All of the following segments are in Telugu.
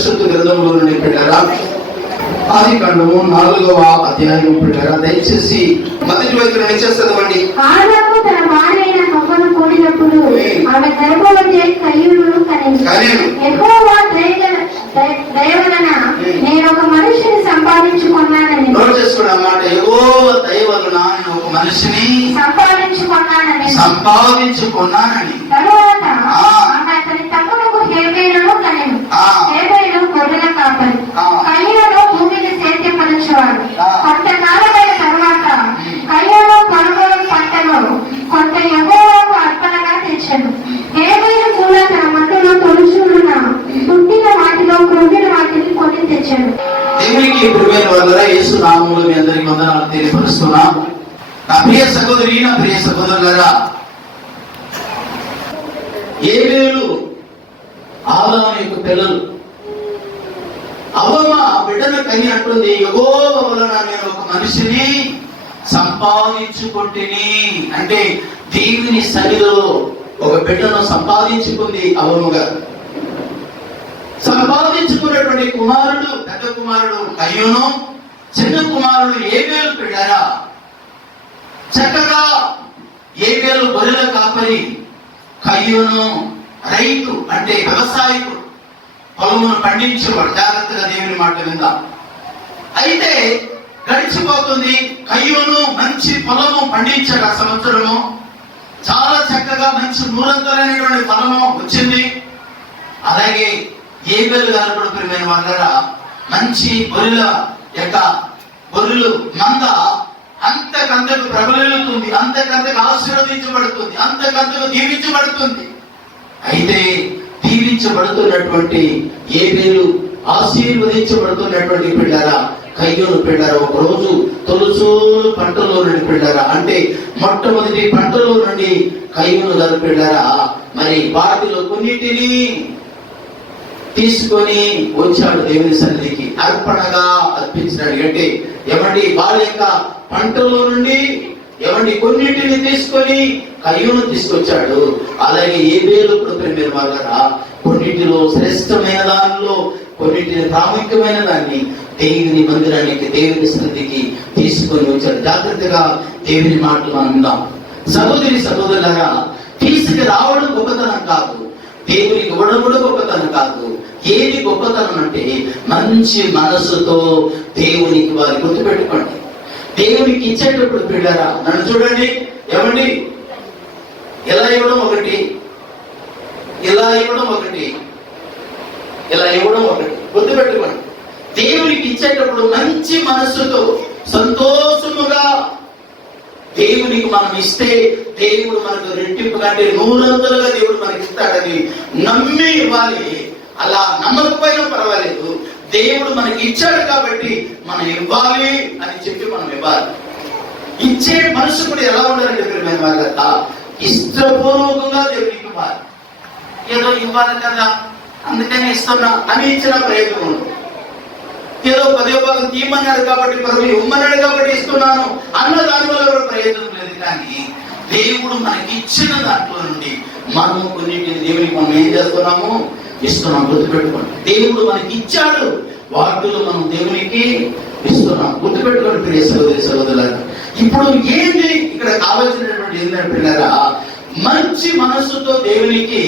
పరిశుద్ధ గ్రంథంలో నుండి పెట్టారా ఆదికాండము 4వ అధ్యాయం పెట్టారా. దయచేసి మొదటి వైపు నుంచి చదవండి. ఆదాము తన భార్యైన హవ్వను కూడినప్పుడు ఆమె గర్భవతి అయి కయ్యూనును కనెను. యెహోవా దయ వలన నేను ఒక మనిషిని సంపాదించుకున్నానని. నోట్ చేసుకోండి అన్నమాట. యెహోవా దయ వలన నేను ఒక మనిషిని సంపాదించుకున్నానని. తరువాత ఆమె అతని తమ్మునకు హేబేలును కనెను. హేబేలు గొర్రెల కాపరి, కయ్యూను భూమిని సేద్యపరచువాడు. కొంతకాలమైన తరువాత కయ్యూను పొలముల పంటలో కొంత యెహోవాకు అర్పణగా తెచ్చెను. హేబేలు కూడా తన మంటలో తొలిచూలున పుట్టిన వాటిలో క్రొవ్విన వాటిని కొని తెచ్చెను. దేవునికి ప్రియమైన వారులారా, యేసు నామములో మీ అందరికీ వందనాలు తెలియపరుస్తున్నాం. నా ప్రియ సహోదరి, నా ప్రియ సహోదరులారా, హేబేలు ఆదాము యొక్క పిల్లలు. అవ్వ బిడ్డను కని అంటుంది, యెహోవా వలన నేను ఒక మనిషిని సంపాదించుకుంటుని. అంటే దేవుని సన్నిధిలో ఒక బిడ్డను సంపాదించుకుంది అవ్వ గారు. సంపాదించుకున్నటువంటి కుమారుడు, పెద్ద కుమారుడు కయ్యూను, చిన్న కుమారుడు హేబేలు పెట్టారా. చక్కగా హేబేలు గొర్రెల కాపరి, కయ్యూను రైతు అంటే వ్యవసాయకుడు, పొలమును పండించేవాడు. జాగ్రత్తగా దేవుని మాట విందాం. అయితే గడిచిపోతుంది. కయ్యూను మంచి పొలము పండించాడు. ఆ సంవత్సరము చాలా చక్కగా మంచి నూరంతలైనటువంటి ఫలము వచ్చింది. అలాగే హేబేలు గారు కూడా ప్రియమైన వాళ్ళరా, మంచి గొర్రెలు మంద అంతకంతకు ప్రబలుతుంది, అంతకంతకు ఆశీర్వదించబడుతుంది, అంతకంతకు దీవించబడుతుంది. అయితే దీవించబడుతున్నటువంటి హేబేలు, ఆశీర్వదించబడుతున్నటువంటి పిల్లరా కయ్యూను పిల్లరా, ఒక రోజు తొలుచూలు పంటలో నుండి పిల్లరా, అంటే మొట్టమొదటి పంటలో నుండి కయ్యూను గారు పిల్లరా మరి వాటిలో కొన్నిటిని తీసుకొని వచ్చాడు దేవుని సన్నిధికి, అర్పణగా అర్పించినాడు. అంటే ఏమండి వాళ్ళ యొక్క పంటలో నుండి ఏమండి కొన్నిటిని తీసుకొని కయ్యూను తీసుకొచ్చాడు. అలాగే హేబేలు ప్రియమైన వాళ్ళరా కొన్నిటిలో శ్రేష్టమైన దానిలో కొన్నిటిని ప్రాముఖ్యమైన దాన్ని దేవుని మందిరానికి, దేవుని సన్నిధికి తీసుకొని వచ్చాడు. జాగ్రత్తగా దేవుని మాటలు మనం విందాం. సహోదరి సహోదరులారా, తీసుకురావడం గొప్పతనం కాదు, దేవునికి ఇవ్వడం కూడా గొప్పతనం కాదు. ఏది గొప్పతనం అంటే మంచి మనసుతో దేవునికి వారి గుర్తుపెట్టుకోండి. దేవునికి ఇచ్చేటప్పుడు పిల్లరా నన్ను చూడండి, ఏమండి ఇలా ఇవ్వడం ఒకటి, ఇలా ఇవ్వడం ఒకటి, ఇలా ఇవ్వడం ఒకటి. గుర్తుపెట్టుకోండి. దేవునికి ఇచ్చేటప్పుడు మంచి మనస్సుతో సంతోషముగా దేవునికి మనం ఇస్తే దేవుడు మనకు రెట్టింపుగా అంటే 100 దేవుడు మనకి ఇస్తాడని నమ్మి ఇవ్వాలి. అలా నమ్మకపోయినా పర్వాలేదు, దేవుడు మనకి ఇచ్చాడు కాబట్టి మనం ఇవ్వాలి అని చెప్పి మనం ఇవ్వాలి. ఇచ్చే మనసు కూడా ఎలా ఉండాలంటే ప్రియమైన వాళ్ళ ఇష్టపూర్వకంగా దేవునికి ఇవ్వాలి. ఏదో ఇవ్వాలి కదా అందుకని ఇస్తున్నా అని ఇచ్చిన ప్రయోజనం ఉండదు. ఏదో 10వ భాగం తీయమన్నాడు కాబట్టి ఇవ్వమన్నాడు కాబట్టి ఇస్తున్నాను అన్న దాని వల్ల కూడా ప్రయోజనం లేదు. కానీ దేవుడు మనకి ఇచ్చిన దాంట్లో నుండి మనము కొన్నింటిని దేవునికి మనం ఏం చేస్తున్నాము, ఇస్తున్నాం. గుర్తుపెట్టుకోండి, దేవుడు మనకి ఇచ్చాడు, వాటిలో మనం దేవునికి ఇస్తున్నాం. గుర్తుపెట్టుకోండి ప్రియ సహోదరి సహోదరులారా. ఇప్పుడు ఏంటి ఇక్కడ కావాల్సినటువంటి ఏంటంటే పిల్లరా, మంచి మనస్సుతో దేవునికి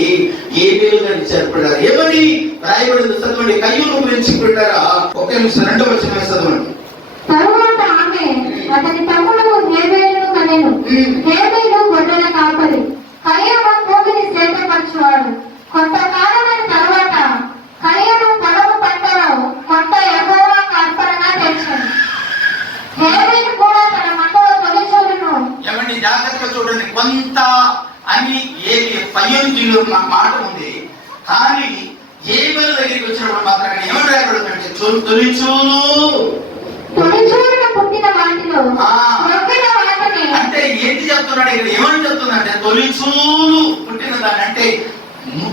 హేబేలు గారిని చేర్పడారు. ఎవరి రాయబడింది చదవండి. కయ్యూను గురించి పెట్టారా 1 నిమిషం 2వ వచనం చదవండి. తరువాత ఆమె అతని తమ్ముడు హేబేలును కనెను. హేబేలు గొర్రెల కాపరి, కయ్యూను భూమిని సేద్యపరచువాడు. కొంతకాలమైన తరువాత కయ్యూను పొలము పంటలో కొంత యెహోవాకు అర్పణగా తెచ్చెను. హేబేలు కూడా తన మంటలో తొలిచూలును. ఏమండి జాగ్రత్తగా చూడండి. కొంత అని కయ్యూను మాట ఉంది, కానీ హేబేలు దగ్గరికి వచ్చినప్పుడు మాత్రం అక్కడ ఏమని రాయబడుతుందంటే తొలిచూలున పుట్టిన వాటిలో క్రొవ్విన వాటిని. అంటే ఏంటి చెప్తున్నాడు ఇక్కడ, ఏమని చెప్తున్నాడంటే తొలిచూలు పుట్టిన దాన్ని, అంటే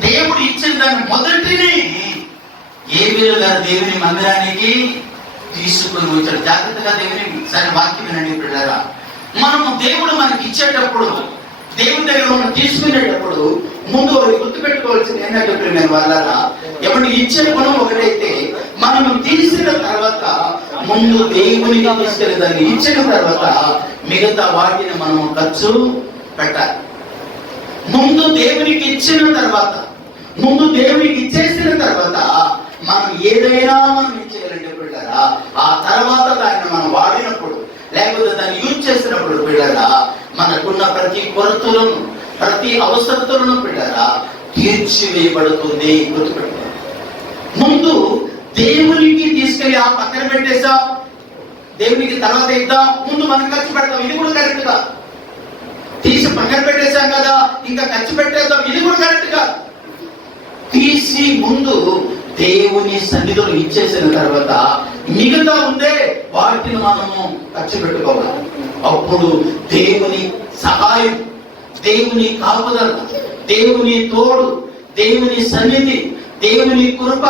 దేవుడు ఇచ్చిన దాన్ని మొదటిని హేబేలు గారు దేవుని మందిరానికి తీసుకుని వచ్చాడు. జాగ్రత్తగా దేవుని సరే వాక్యం వినండి పిల్లరా. మనము దేవుడు మనకి ఇచ్చేటప్పుడు, దేవుని దగ్గర మనం తీసుకునేటప్పుడు ముందు గుర్తుపెట్టుకోవాల్సింది ఏంటంటే ప్రియమైన వాళ్ళరా, ఏమంటే ఇచ్చే గుణం ఒకటైతే మనం తీసిన తర్వాత ముందు దేవునికి తీసుకెళ్ళి దాన్ని ఇచ్చిన తర్వాత మిగతా వాటిని మనం ఖర్చు పెట్టాలి. ముందు దేవునికి ఇచ్చిన తర్వాత, ముందు దేవునికి ఇచ్చేసిన తర్వాత మనం ఏదైనా మనం ఇచ్చేయాలంటే పిల్లరా, ఆ తర్వాత దాన్ని మనం వాడినప్పుడు లేకపోతే దాన్ని యూజ్ చేసినప్పుడు పిల్లరా, మనకున్న ప్రతి కొరతలను ప్రతి అవసరతలను పిల్లరా తీర్చివేయబడుతుంది. గుర్తుపెట్టుకోండి. ముందు దేవునికి తీసుకెళ్ళి ఆ పక్కన పెట్టేసాం, దేవునికి తర్వాత ఇద్దాం, ముందు మనం ఖర్చు పెడతాం, ఇది కూడా కరెక్ట్ కాదు. తీసి పక్కన పెట్టేశాం కదా ఇంకా ఖర్చు పెట్టేద్దాం, ఇది కూడా కరెక్ట్ కాదు. తీసి ముందు దేవుని సన్నిధిలో ఇచ్చేసిన తర్వాత మిగతా ఉందే వాటిని మనము ఖర్చు పెట్టుకోవాలి. అప్పుడు దేవుని సహాయం, దేవుని కాపుదల, దేవుని తోడు, దేవుని సన్నిధి, దేవుని కృప,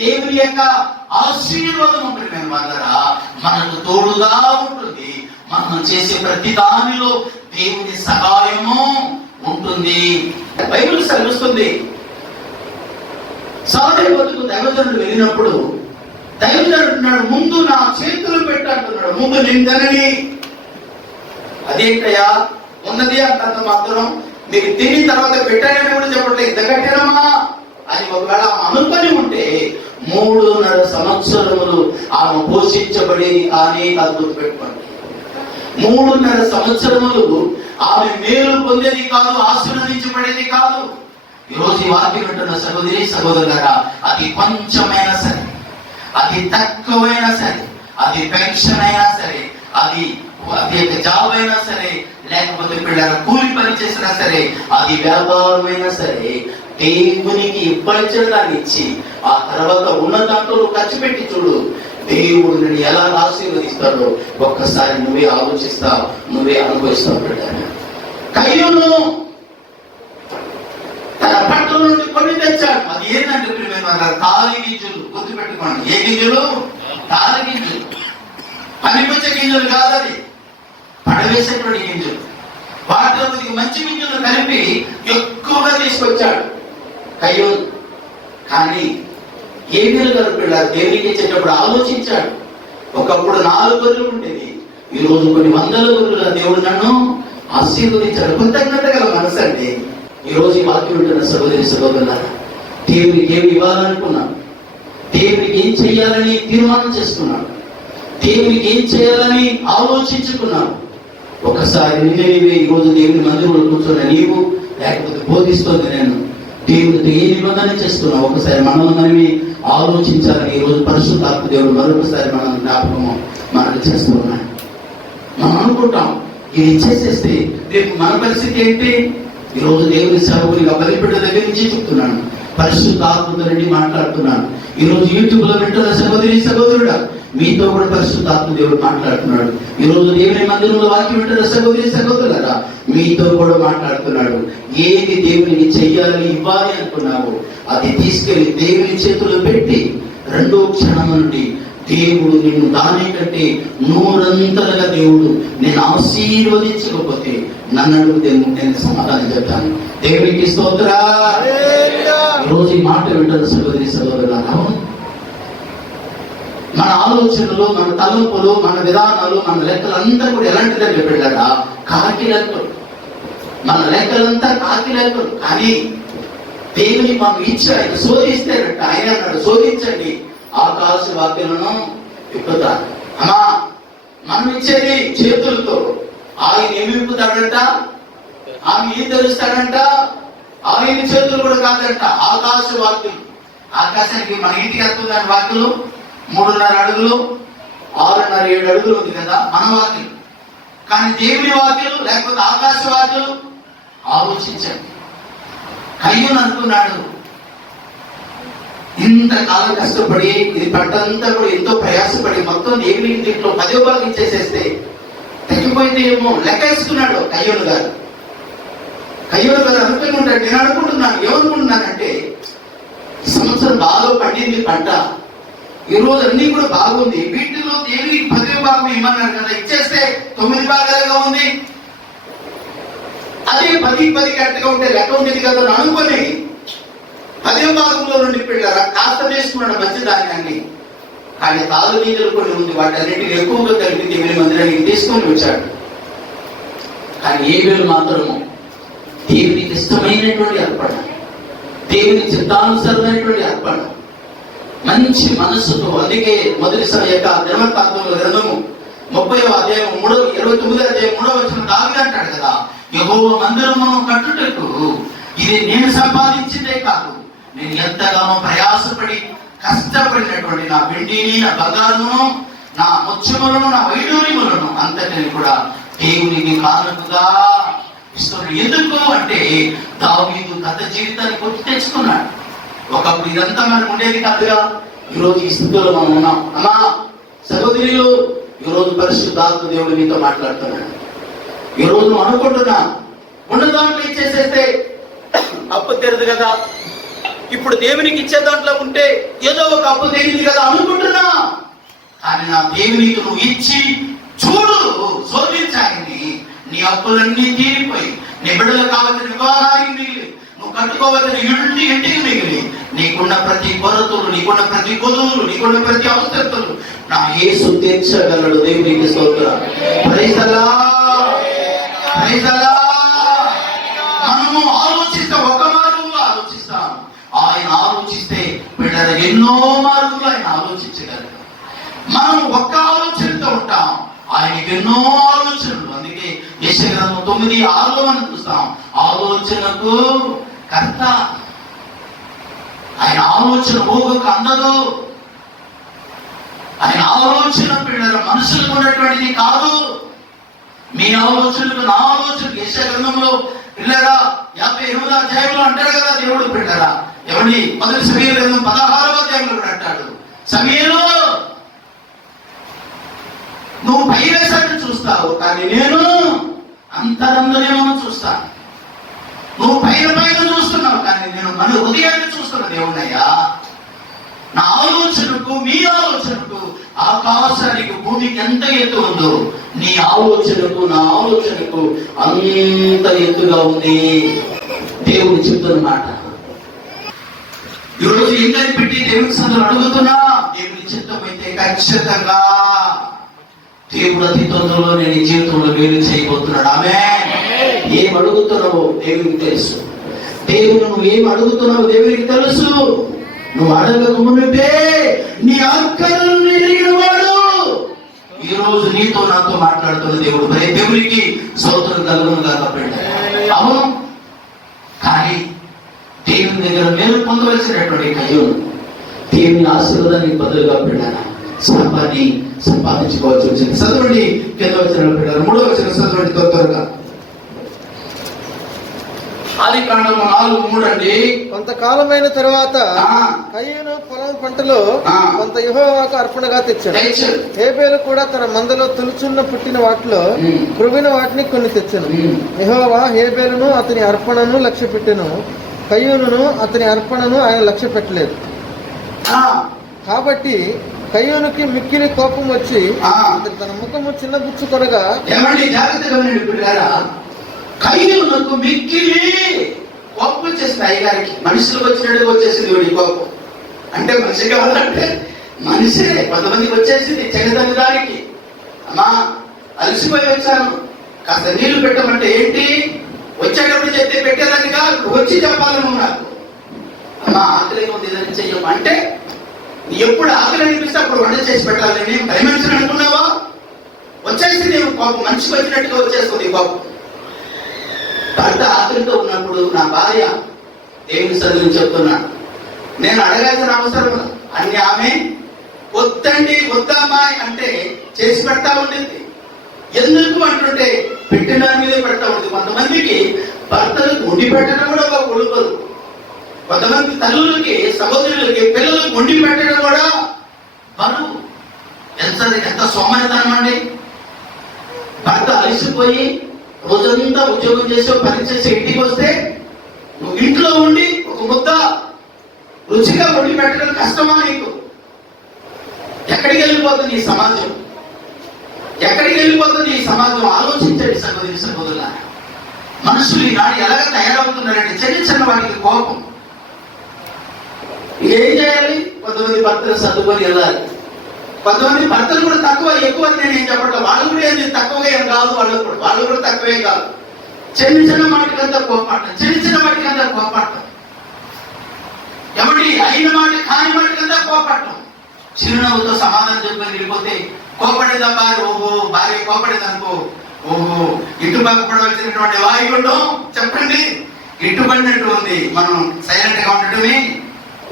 దేవుని యొక్క ఆశీర్వాదం ఉంటుంది మనకు తోడుగా ఉంటుంది. మనం చేసే ప్రతి దానిలో దేవుని సహాయము ఉంటుంది. బైబిల్ సెలవిస్తుంది, సాధైవతకు దైవజనుడు వెళ్ళినప్పుడు దైవజనుడు అంటున్నాడు, ముందు నా చేతులు పెట్టంటున్నాడు, ముందు నిందనని. అదేంటయ్యా ఉన్నది అంత మాత్రం మీకు తిని తర్వాత పెట్టానని కూడా చెప్పట్లేదు, ఇంత కట్టినమా అని ఒకవేళ అనుకొని ఉంటే 3.5 సంవత్సరములు ఆమె పోషించబడేది కానీ అద్భుతం పెట్టుకోండి. 3.5 సంవత్సరములు ఆమె మేలు పొందేది కాదు, ఆశీర్వదించబడేది కాదు. ఈరోజు ఈ వాక్యం వింటున్న సహోదరి సహోదరులారా, అది కొంచెమైనా సరే, అది తక్కువైనా సరే, అది పెన్షన్ అయినా సరే, అది జాబ్ అయినా సరే, లేకపోతే పిల్లల కూలి పని చేసినా సరే, అది వ్యాపారమైనా సరే, దేవునికి ఇవ్వాల్సిన దాన్ని ఇచ్చి ఆ తర్వాత ఉన్న దాంట్లో ఖర్చు పెట్టి చూడు, దేవుడు నిన్ను ఎలా ఆశీర్వదిస్తాడో ఒక్కసారి నువ్వే ఆలోచిస్తావు, నువ్వే అనుభవిస్తావు. పెట్టాను కయ్యూను తన పట్ల నుండి కొన్ని తెచ్చాడు. అది ఏంటంటే తాలి గింజలు. గుర్తుపెట్టుకోండి, ఏ గింజలు? తాలి గింజలు. పనిపించే గింజలు కాదు, అది పడవేసేటువంటి గింజలు. వాటిలో మంచి గింజలు కలిపి ఎక్కువగా తీసుకొచ్చాడు కయ్యూను. కానీ ఏమేలు గారు పిల్లలు దేవునికి ఇచ్చేటప్పుడు ఆలోచించాడు. ఒకప్పుడు 4 గొర్రెలు ఉండేది, ఈరోజు కొన్ని 100 గొర్రెలుగా దేవుడు నన్ను ఆశీర్వదించాడు. కృతజ్ఞత గల మనసు అండి. ఈరోజు ఈ వాక్యం ఉంటున్న సహోదరి సహోదరులారా, దేవునికి ఏమి ఇవ్వాలనుకున్నాను, దేవునికి ఏం చెయ్యాలని తీర్మానం చేసుకున్నాను, దేవునికి ఏం చేయాలని ఆలోచించుకున్నాను. ఒకసారి నీవే ఈరోజు దేవుని మందిరంలో కూర్చొని నీవు లేకపోతే బోధిస్తోంది నేను దేవుడితో ఏ నిబంధన చేస్తున్నావు, ఒకసారి మనల్ని ఆలోచించాలని ఈరోజు పరిశుద్ధాత్మ దేవుడు మరొకసారి మనం జ్ఞాపకము మనకు చేస్తున్నాడు. మనం అనుకుంటాం ఇది చేసేస్తే రేపు మన పరిస్థితి ఏంటి? ఈరోజు దేవుని సేవకునిగా బలిపీఠ దగ్గర నుంచి చెప్తున్నాను, పరిశుద్ధాత్మతో నుండి మాట్లాడుతున్నాను. ఈరోజు యూట్యూబ్ లో వింటున్న సహోదరి సహోదరుడా, మీతో కూడా పరిశుద్ధాత్మ దేవుడు మాట్లాడుతున్నాడు. ఈరోజు దేవుని మందిరంలో వాక్యం వింటున్న సహోదరి సహోదరులారా, మీతో కూడా మాట్లాడుతున్నాడు. ఏది దేవునికి చెయ్యాలి ఇవ్వాలి అనుకున్నావో అది తీసుకెళ్లి దేవుని చేతుల్లో పెట్టి 2వ క్షణం నుండి దేవుడు నిన్ను దానికంటే 100 దేవుడు నేను ఆశీర్వదించకపోతే నన్ను అడిగితే నేను సమాధానం చెప్తాను. దేవునికి స్తోత్రం. రోజు ఈ మాట వింటున్న సహోదరి సహోదరులారా, మన ఆలోచనలు, మన తలంపులు, మన విధానాలు, మన లెక్కలు అంతా కూడా ఎలాంటిదంటే పిల్లగా కాకి లెక్కలు. మన లెక్కలంతా కాకి లెక్కలు. కానీ దేవుని మనం ఇచ్చి ఆయన శోధిస్తేనట్ట. ఆయన అన్నాడు, శోధించండి ఆకాశ వాక్యాలను విప్పుతారు. అమ్మా మనం ఇచ్చేది చేతులతో, ఆయన ఏమి విప్పుతాడంట, ఆమె ఏం తెలుస్తాడంట, ఆయన చేతులు కూడా కాదంట, ఆకాశ వాక్యం. ఆకాశానికి మన ఇంటికి వస్తుందని వాక్యులు 3.5 అడుగులు, 6.5, 7 అడుగులు ఉంది కదా మన వాక్యం. కానీ దేవుని వాక్యులు లేకపోతే ఆకాశ వాక్యులు ఆలోచించండి. కయ్యూను అనుకున్నాడు, ఇంతకాలం కష్టపడి ఇది పట్టంతా కూడా ఎంతో ప్రయాసపడి మొత్తం దేవునికి దీంట్లో 10వ భాగం ఇచ్చేసేస్తే తగ్గిపోయింది ఏమో లెక్క వేసుకున్నాడు కయ్యూను గారు. కయ్యూను గారు అనుకుని ఉంటాడు, నేను అనుకుంటున్నాను, ఏమనుకుంటున్నానంటే సంవత్సరం బాగా పండింది పంట, ఈ రోజు అన్ని కూడా బాగుంది, వీటిలో దేవునికి 10వ భాగం ఇమ్మన్నారు కదా, ఇచ్చేస్తే 9 భాగాలుగా ఉంది, అదే 10 కరెక్ట్గా ఉంటే లెక్క ఉండేది కదా అని అనుకొని 10వ భాగంలో నుండి పిల్లరా కాస్త వేసుకున్నాడు మంచి ధాన్యాన్ని, కానీ తాలు గింజలు కొన్ని ఉంది, వాటన్నిటిని ఎక్కువగా కలిపి దేవుని మందిరానికి తీసుకొని వచ్చాడు. కానీ ఏబేలు మాత్రము దేవునికి ఇష్టమైనటువంటి అర్పణ, దేవుని చిత్తానుసరమైనటువంటి అర్పణ, మంచి మనస్సుతో. అందుకే మొదటిసారి యొక్క దినవృత్తాంతముల గ్రంథము 30వ అధ్యాయం 29వ అధ్యాయం 3వ వచనం దావీదు అంటాడు కదా, యెహోవా మందిరమును కట్టుటకు ఇది నేను సంపాదించిందే కాదు, నేను ఎంతగానో ప్రయాసపడి కష్టపడినటువంటి నా వెండిని, నా బంగారును, నా ముత్యములను, నా వైడూర్యములను అంతటిని కూడా దేవునికి కానుకగా ఇస్తున్నాడు. ఎందుకు అంటే దావీదు గత జీవితాన్ని గుర్తు తెచ్చుకున్నాడు. ఒకప్పుడు ఇదంతా మనకు ఉండేది కాదుగా. ఈరోజు ఈ స్థితిలో మనం ఉన్నాం. అమ్మా సహోదరులు, ఈరోజు పరిశుద్ధాత్మ దేవుడు మీతో మాట్లాడుతున్నాడు. ఈరోజు నువ్వు అనుకుంటున్నా ఉన్న దాంట్లో ఇచ్చేసేస్తే అప్పు తెరదు కదా, ఇప్పుడు దేవునికి ఇచ్చే దాంట్లో ఉంటే ఏదో ఒక అప్పు తెగింది కదా అనుకుంటున్నా. కానీ నా దేవునికి నువ్వు ఇచ్చి చూడు, శోధించాలని నీ అప్పులన్నీ తీరిపోయి, నీ బిడ్డలు కావాల్సిన వివాహానికి మిగిలి, నువ్వు కట్టుకోవాల్సిన ఇంటికి మిగిలి, నీకున్న ప్రతి కొరతలు, నీకున్న ప్రతి కొదువులు, నీకున్న ప్రతి అవసరతలు నా యేసు తీర్చగలడు. దేవునికి స్తోత్రం. Praise the lord, praise the lord. మనము ఆలోచిస్తే ఒక మార్గంలో ఆలోచిస్తాం, ఆయన ఆలోచిస్తే బిడ్డలు ఎన్నో మార్గంలో ఆయన ఆలోచించగలరు. మనం ఒక్క ఆలోచనతో ఉంటాం, ఆయనకి ఎన్నో ఆలోచనలు. అందుకే యెషయా గ్రంథం 9:6 మనం చూస్తాం, ఆలోచనకు కర్త. ఆయన ఆలోచన ఊగక అందదు. ఆయన ఆలోచన పిల్లల మనుషులకు ఉన్నటువంటిది కాదు. మీ ఆలోచనకు నా ఆలోచనకు యెషయా గ్రంథంలో పిల్లరా 58వ అధ్యాయంలో అంటారు కదా దేవుడు పిల్లరా, ఎవరి మొదటి సమూయేలు గ్రంథం 16వ అధ్యాయంలో కూడా అంటాడు, సమూయేలు నువ్వు పైవేశాన్ని చూస్తావు, కానీ నేను అంతరంగనేమో చూస్తాను. నువ్వు పైన చూస్తున్నావు, కానీ నేను మన హృదయాన్ని చూస్తున్న దేవుడయ్యా. నా ఆలోచనకు మీ ఆలోచనకు, ఆకాశానికి భూమికి ఎంత ఎత్తు ఉందో నీ ఆలోచనకు నా ఆలోచనకు అంత ఎత్తుగా ఉంది. దేవుడు చెప్తున్న మాట. ఈరోజు ఇంకని పెట్టి దేవుని సందులో అడుగుతున్నా, దేవుని చిత్తమైతే ఖచ్చితంగా దేవుడు అతి తొందరలో నేను జీవితంలో మేలు చేయబోతున్నాడు. ఆమేన్. ఏం అడుగుతున్నావో దేవునికి తెలుసు. దేవుడు నువ్వు ఏం అడుగుతున్నావో దేవునికి తెలుసు. నువ్వు అడగక మునుపే నీ అక్కలను ఎరిగిన వాడు ఈ రోజు నీతో నాతో మాట్లాడుతున్న దేవుడు. దేవునికి స్తోత్రం కలుగును గాక. అవును, కానీ దేవుని దగ్గర మేలు పొందవలసినటువంటి కయ్యూను దేవుని ఆశీర్వాదానికి బదులుగా పెట్టాను శాపాన్ని సంపాదించుకోవాల్సి వచ్చింది. చదవండి కింద వచ్చిన పిల్లలు 3వ వచనం చదవండి త్వరగా. ఆదికాండము 4:3 అండి. కొంతకాలమైన తరువాత కయ్యూను పొలం పంటలో కొంత యెహోవాకు అర్పణగా తెచ్చాడు. హేబేలు కూడా తన మందలో తులుచున్న పుట్టిన వాటిలో క్రొవ్విన వాటిని కొన్ని తెచ్చాను. యెహోవా హేబేలును అతని అర్పణను లక్ష్య పెట్టెను, కయ్యూనును అతని అర్పణను ఆయన లక్ష్య పెట్టలేదు. కాబట్టి కయ్యూనుకి మిక్కిలి కోపం వచ్చి అతను తన ముఖము చిన్నబుచ్చుకొనగా, కయ్యూనుకు మిక్కిలి కోపం వచ్చేసింది. అయ్యగారికి మనుషులకు వచ్చినట్టుగా వచ్చేసింది వీడి కోపం. అంటే మనిషి కావాలంటే మనిషే కొంతమందికి వచ్చేసింది. చెగదని దానికి, అమ్మా అలసిపోయి వచ్చాను, కాస్త నీళ్లు పెట్టమంటే ఏంటి, వచ్చేటప్పుడు చెప్తే పెట్టేదాన్ని కాదు, వచ్చి చెప్పాలి నువ్వు నాకు. అమ్మా ఆకలిగా ఉంది ఏదైనా చెయ్యము అంటే, ఎప్పుడు ఆకలి అనిపిస్తే అప్పుడు వంట చేసి పెట్టాలి. నేను భయమనిషిని అనుకున్నావా? వచ్చేసి నేను కోపం మనిషికి వచ్చినట్టుగా వచ్చేస్తుంది కోపం. భర్త ఆకలితో ఉన్నప్పుడు నా భార్య దేవుని సన్నిధిలో చెప్తున్నా, నేను అడగాల్సిన అవసరం అన్ని ఆమె వద్దండి వద్దమ్మాయి అంటే చేసి పెడతా ఉండేది. ఎందుకు అంటుంటే పెట్టిన దాని మీదే పెడతా ఉంటుంది. కొంతమందికి భర్తలకు వండి పెట్టడం కూడా ఒక కొడుకోదు. కొంతమంది తల్లులకి సహోదరులకి పిల్లలకు వండి పెట్టడం కూడా బరువు. ఎంత సోమరితనం అండి. భర్త అలసిపోయి రోజంతా ఉద్యోగం చేసి పని చేసి ఇంటికి వస్తే నువ్వు ఇంట్లో ఉండి ఒక ముద్ద రుచిగా వండి పెట్టడం కష్టమా నీకు? ఎక్కడికి వెళ్ళిపోతుంది ఈ సమాజం? ఎక్కడికి వెళ్ళిపోతుంది ఈ సమాజం? ఆలోచించండి సహోదరి సహోదరులారా. మనుషులు ఈనాడు ఎలాగ తయారవుతున్నారంటే చిన్న చిన్న వాటికి కోపం. ఏం చేయాలి? కొంతమంది భర్తలు సర్దుకొని వెళ్ళాలి. కొంతమంది భర్తలు కూడా తక్కువ ఎక్కువ నేను ఏం చెప్పట్లేదు, వాళ్ళు కూడా ఏది తక్కువగా ఏం కాదు, వాళ్ళు కూడా తక్కువే కాదు. చిన్న చిన్న మాటకంతా కోపాటం, చిన్న చిన్న మాటకంతా కోపాటం, ఎవరి అయిన మాట కాని మాటకంతా కోపాటం. చిరునవ్వుతో సమాధానం చెప్పని వెళ్ళిపోతే కోపడేదా భార్య, ఓహో భార్య కోపడేదనుకో, ఓహో ఇటు పక్కపడవలసినటువంటి వాయుగుండం చెప్పండి ఇటుపడినట్టు ఉంది, మనం సైలెంట్ గా ఉండటమే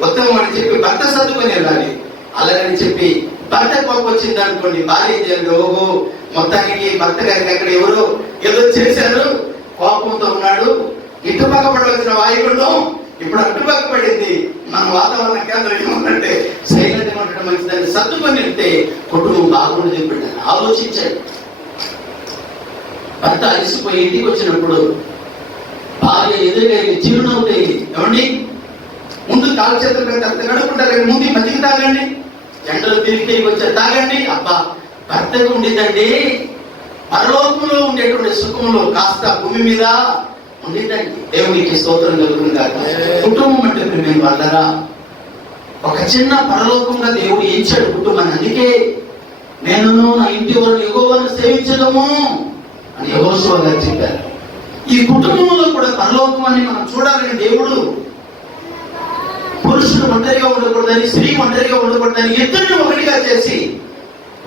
ఉత్తమం అని చెప్పి భర్త సర్దుకొని వెళ్ళాలి. అలాగని చెప్పి భర్త కోపం వచ్చింది అనుకోండి, భార్య ఏం చేయాలి? ఓహో మొత్తానికి భర్త గారికి అక్కడ ఎవరో ఏదో చేశారు, కోపంతో ఉన్నాడు, ఇటు పక్క పడవలసిన వాయుగుండం ఇప్పుడు అటుపక్క పడింది, మన వాతావరణ కేంద్రం ఏమంటే సైలెంట్ గా ఉండటం మంచిదని సర్దుకొని వెళ్తే కుటుంబం బాగుండదు. పెట్టారు ఆలోచించాడు. భర్త అలసిపోయి ఇంటికి వచ్చినప్పుడు భార్య ఎదురుగా చిరునవ్వుతాయి, ఏమండి ముందు కాలు చేతులు పెట్టి గడుపుంటారు, ముందు మధ్యకి తాగండి, ఎండలు తిరిగి వచ్చారు తాగండి. అబ్బా భర్తకు ఉండిద్దండి పరలోకంలో ఉండేటువంటి సుఖంలో కాస్త భూమి మీద ఉండిద్దండి. దేవునికి స్తోత్రం కలుగుతుంది కాక. కుటుంబం అంటే మేము వాళ్ళరా ఒక చిన్న పరలోకంగా దేవుడు ఎంచాడు కుటుంబాన్ని. అందుకే నేను నా ఇంటి వారిని యెహోవాను సేవించదము అని యెహోషువ గారు చెప్పారు. ఈ కుటుంబంలో కూడా పరలోకం అని మనం చూడాలని దేవుడు పురుషుడు ఒంటరిగా ఉండకూడదని, స్త్రీ ఒంటరిగా ఉండకూడదని ఇద్దరిని ఒకటిగా చేసి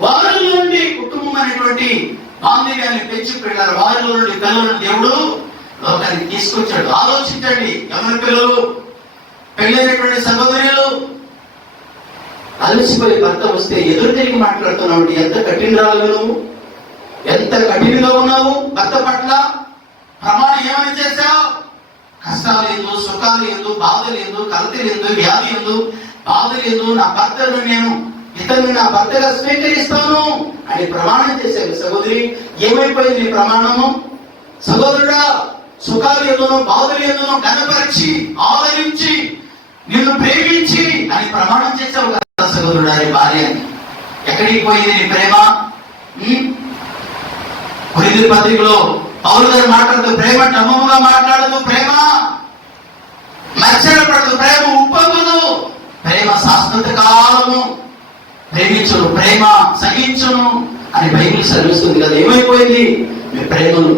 వారిలో నుండి కుటుంబం అనేటువంటి బాంధవ్యాన్ని పెంచి పెట్టారు. వారిలో నుండి పిల్లలను దేవుడు లోకానికి తీసుకొచ్చాడు. ఆలోచించండి, ఎవరి పిల్లలు పెళ్ళైనటువంటి సహోదరులు అలసిపోయి భర్త వస్తే ఎదురు తిరిగి మాట్లాడుతున్నావు, ఎంత కఠినరాలు నువ్వు, ఎంత కఠినంగా ఉన్నావు భర్త పట్ల. ప్రమాణం ఏమని చేశావు? కష్టాలు ఎందు, సుఖాలు ఎందు, బాధలు ఎందు, కలతలు ఎందు, వ్యాధి ఎందు, బాధలు ఎందు నా భర్తను నేను ఇతన్ని నా భర్తగా స్వీకరిస్తాను అని ప్రమాణం చేశారు. సహోదరి ఏమైపోయింది నీ ప్రమాణము? సహోదరుడా సుఖాలు ఎందునో బాధలు ఎందునో ఘనపరిచి ఆదరించి నిన్ను ప్రేమించి అని ప్రమాణం చేశావు కదా సహోదరుడా నీ భార్యని. ఎక్కడికి పోయింది నీ ప్రేమ? కొరింథీ పత్రికలో పౌలు గారు మాట్లాడుతూ ప్రేమ టమ్మముగా మాట్లాడదు, ప్రేమ మచ్చడపడదు, ప్రేమ ఉప్పొంగదు, ప్రేమ శాశ్వత కాలము, ప్రేమించును, ప్రేమ సహించును అని బైబిల్ చదివిస్తుంది కదా. ఏమైపోయింది మీ ప్రేమను?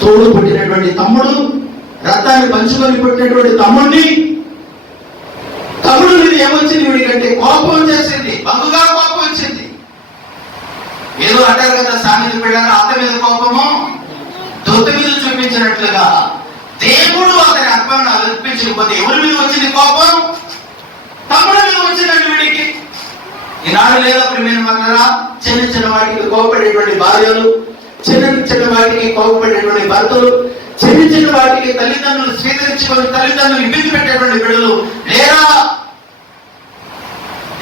తోడు పుట్టినటువంటి తమ్ముడు రక్తాన్ని పంచుకొని పుట్టినటువంటి తమ్ముడిని, తమ్ముడు మీద ఏమొచ్చింది? వీడికంటే కోపం చేసింది, బహుగా కోపం వచ్చింది. ఏదో అంటారు కదా సామెత పెట్టారు, అత్త మీద కోపము దొత్త మీద చూపించినట్లుగా దేవుడు అతని ఆత్మను అర్పించకపోతే ఎవరి మీద వచ్చింది కోపం? తమ్ముడు మీద వచ్చినట్టు వీడికి. ఈనాడు లేదా ప్రియమైన వాళ్ళరా, చిన్న చిన్న వాటికి కోపపడేటువంటి భార్యలు, చిన్న చిన్న వాటికి కోపపడేటువంటి భర్తలు, చిన్న చిన్న వాటికి తల్లిదండ్రులు స్వీకరించుకొని తల్లిదండ్రులు ఇబ్బంది పెట్టేటువంటి బిడ్డలు లేరా?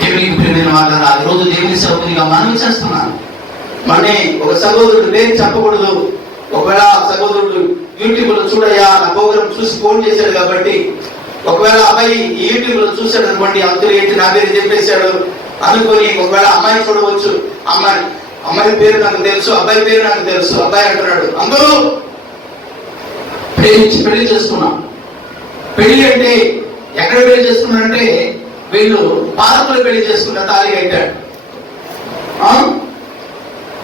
దేవునికి ప్రియమైన వాళ్ళరా, ఈ రోజు దేవుని సౌకర్యంగా మనవి చేస్తున్నాను. మనే ఒక సహోదరుడు పేరు చెప్పకూడదు, ఒకవేళ సహోదరుడు యూట్యూబ్ లో చూడయ్యా నా ప్రోగ్రామ్ చూసి ఫోన్ చేశాడు కాబట్టి, ఒకవేళ అబ్బాయి యూట్యూబ్ లో చూశాడు అనుకోండి, అంకులు ఏంటి నా పేరు చెప్పేశాడు అనుకొని ఒకవేళ అమ్మాయి చూడవచ్చు. అమ్మాయి పేరు నాకు తెలుసు, అబ్బాయి పేరు నాకు తెలుసు. అబ్బాయి అంటున్నాడు, అందరూ ప్రేమించి పెళ్లి చేసుకున్నాం. పెళ్లి అంటే ఎక్కడ పెళ్లి చేసుకున్నారంటే వీళ్ళు పార్కులో పెళ్లి చేసుకున్న తాళి కట్టాడు.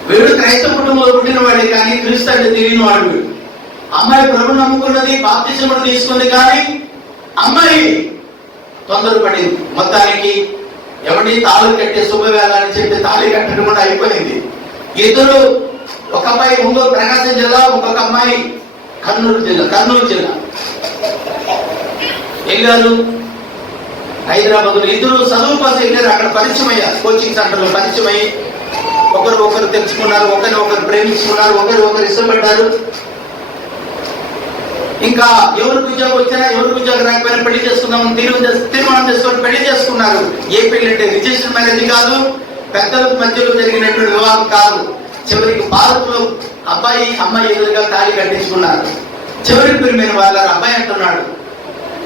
వీడు క్రైస్తవ కుటుంబంలో పుట్టిన వాడే కానీ క్రీస్తు అంటే తెలియని వాడు. అమ్మాయి ప్రభు నమ్ముకున్నది, బాప్తిజం తీసుకుంది, కానీ అమ్మాయి తొందరపడింది. మొత్తానికి ఎవరి తాళి కట్టే శుభవేళ అని చెప్పి తాళి కట్టడం కూడా అయిపోయింది. ఇద్దరు, ఒక అమ్మాయి ఒంగోలు ప్రకాశం జిల్లా, ఇంకొక అమ్మాయి కర్నూలు జిల్లా వెళ్ళారు. హైదరాబాద్ లో ఇద్దరు చదువు కోసం వెళ్ళారు. అక్కడ పరిచయం అయ్యారు, కోచింగ్ సెంటర్ లో పరిచయం అయ్యి ఒకరు తెలుసుకున్నారు, ఒకరు ప్రేమించుకున్నారు, ఒకరు ఇష్టపడ్డారు. ఇంకా ఎవరికి ఉద్యోగం వచ్చినా ఎవరికి ఉద్యోగం రాకపోయినా పెళ్లి చేసుకుందాం తీర్మానం చేసుకొని పెళ్లి చేసుకున్నారు. ఏ పెళ్లి అంటే రిజిస్టర్ మ్యారేజ్ కాదు, పెద్దల మధ్యలో జరిగినటువంటి వివాహం కాదు. చివరికి పార్కులో అబ్బాయి అమ్మాయి ఎదురుగా తాళి కట్టించుకున్నారు. చివరికి ప్రియమైన వాళ్ళ అబ్బాయి అంటున్నాడు,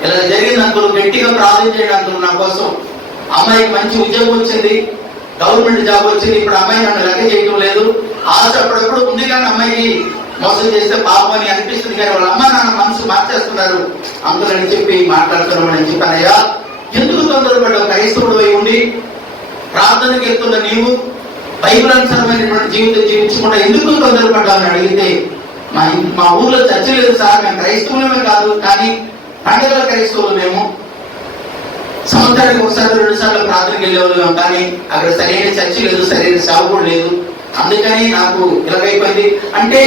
ఇలా జరిగినందుకు గట్టిగా ప్రార్థన చేయడానికి నా కోసం. అమ్మాయికి మంచి ఉద్యోగం వచ్చింది, గవర్నమెంట్ జాబ్ వచ్చింది. ఇప్పుడు అమ్మాయి నన్ను లెక్క చేయడం లేదు. ఆశ అప్పుడప్పుడు ఉంది, కానీ అమ్మాయికి మోసం చేస్తే పాపం అని అనిపిస్తుంది. కానీ వాళ్ళ అమ్మ నాన్న మనసు మార్చేస్తున్నారు అందుకని చెప్పి మాట్లాడుతున్నామని చెప్పానయ్యా. ఎందుకు తొందరపడ్డావు? క్రైస్తవుడు అయి ఉండి ప్రార్థనకి వెళ్తున్న నీవు బైబిల్ అనుసారమైనటువంటి జీవితం జీవించకుండా ఎందుకు తొందరపడ్డావు అని అడిగితే, మా ఊర్లో చర్చ లేదు సార్, మేము క్రైస్తవులమే కాదు, కానీ పండుగల క్రైస్తవులు మేము సంవత్సరానికి ఒకసారి 2 సార్లు ప్రార్థనకి వెళ్ళేవాళ్ళం, కానీ అక్కడ సరైన చర్చ లేదు, సరైన సేవకుడు లేదు, అందుకని నాకు ఇలాగైపోయింది అంటే